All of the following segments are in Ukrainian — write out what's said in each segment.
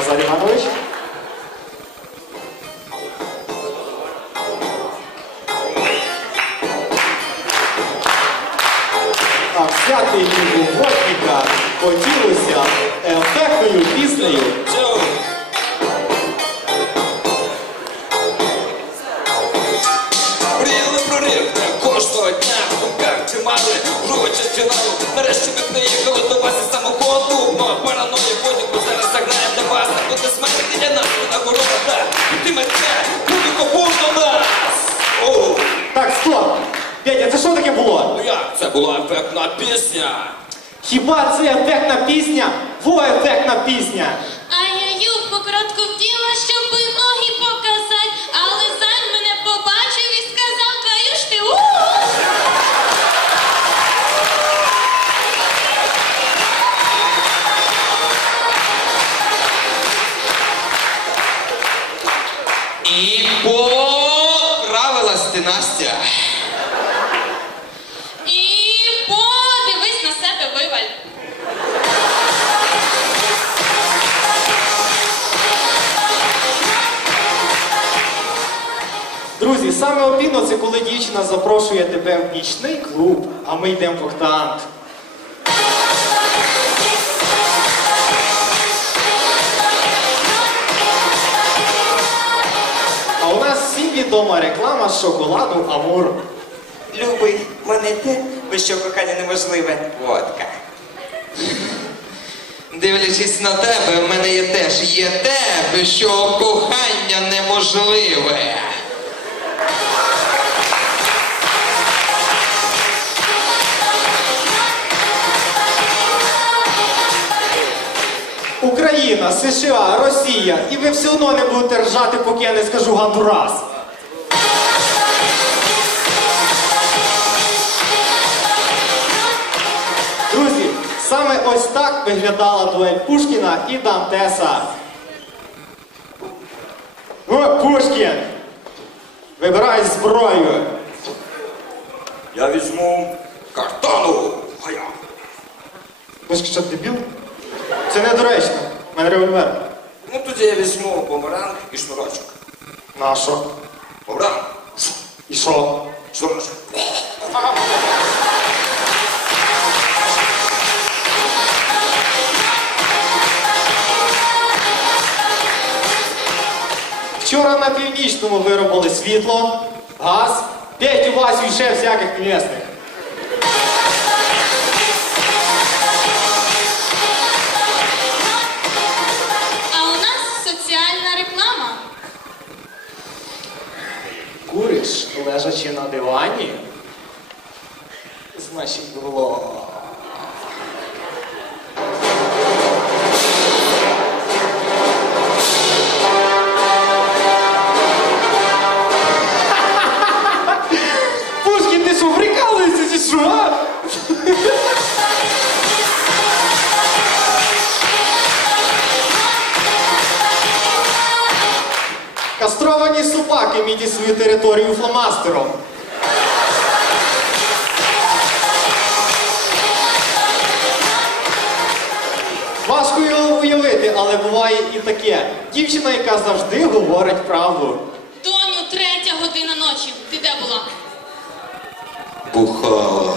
Назар Іванович. А йому водника хотілося ефектною піснею. Мріяли про рівне кожного дня в думках тримали Рубача фіналу Нарешті ми приїхали Петя, це що таке було? ну як? Це була ефектна пісня Хіба це ефектна пісня? Во ефектна пісня! Друзі, саме обідно це коли дівчина запрошує тебе в нічний клуб, а ми йдемо в октант. А у нас всім відома реклама з шоколаду Амур. Любий, мене те, без що кохання неможливе. Водка. Дивлячись на тебе, в мене є теж є те, без чого кохання неможливе. Україна, США, Росія, і ви все одно не будете ржати, поки я не скажу Гондурас. Друзі, саме ось так виглядала дуель Пушкіна і Дантеса. О, Пушкін! Вибирай зброю. Я візьму картону ж що, дебіл? Це недоречно. У мене револьвер. Ну тоді я візьму бумеранг і шнурочок На що? Бумеранг, І що? шнурочок Вчора на північному виробили світло, газ, Петю, Васю і ще всяких місних. Значить, було. Пушкін, ти? Кастровані собаки мітять свою територію фломастером. Важко його уявити, але буває і таке. Дівчина, яка завжди говорить правду. Доню, третя година ночі. Ти де була? Бухала.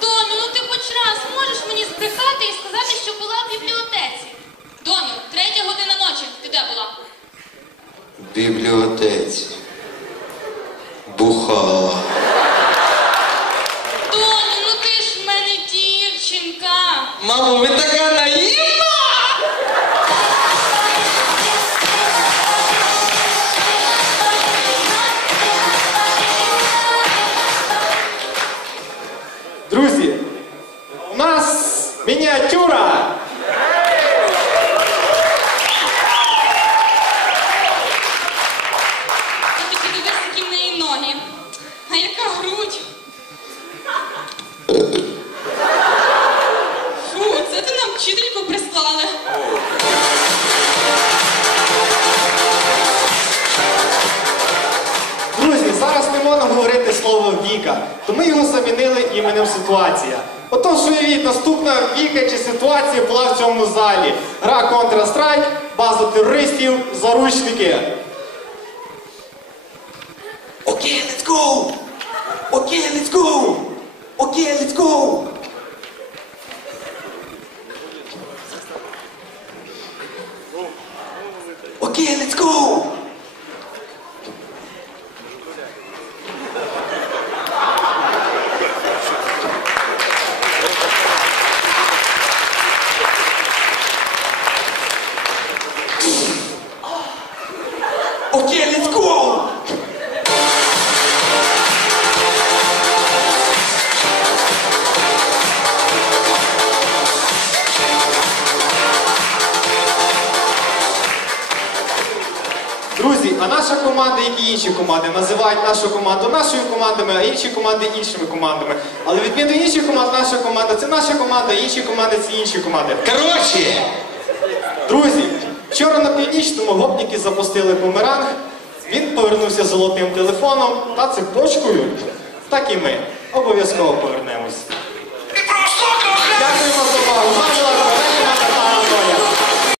Доню, ну ти хоч раз можеш мені збрехати і сказати, що була в бібліотеці. Доню, третя година ночі. Ти де була? В бібліотеці. Бухала. Віка, то ми його замінили іменем ситуація. Отож, уявіть, наступна Віка чи ситуація була в цьому залі. Гра Counter-Strike, база терористів, заручники. Окей, let's go! Окей, let's go! Окей, let's go! Окей, let's go! Друзі, а наша команда, як і інші команди, називають нашу команду нашою командами, а інші команди іншими командами. Але відміну інших команд, наша команда це наша команда, інші команди це інші команди. Коротше, Друзі, вчора на північному гопніки запустили бумеранг. Він повернувся золотим телефоном та цепочкою. Так і ми обов'язково повернемось.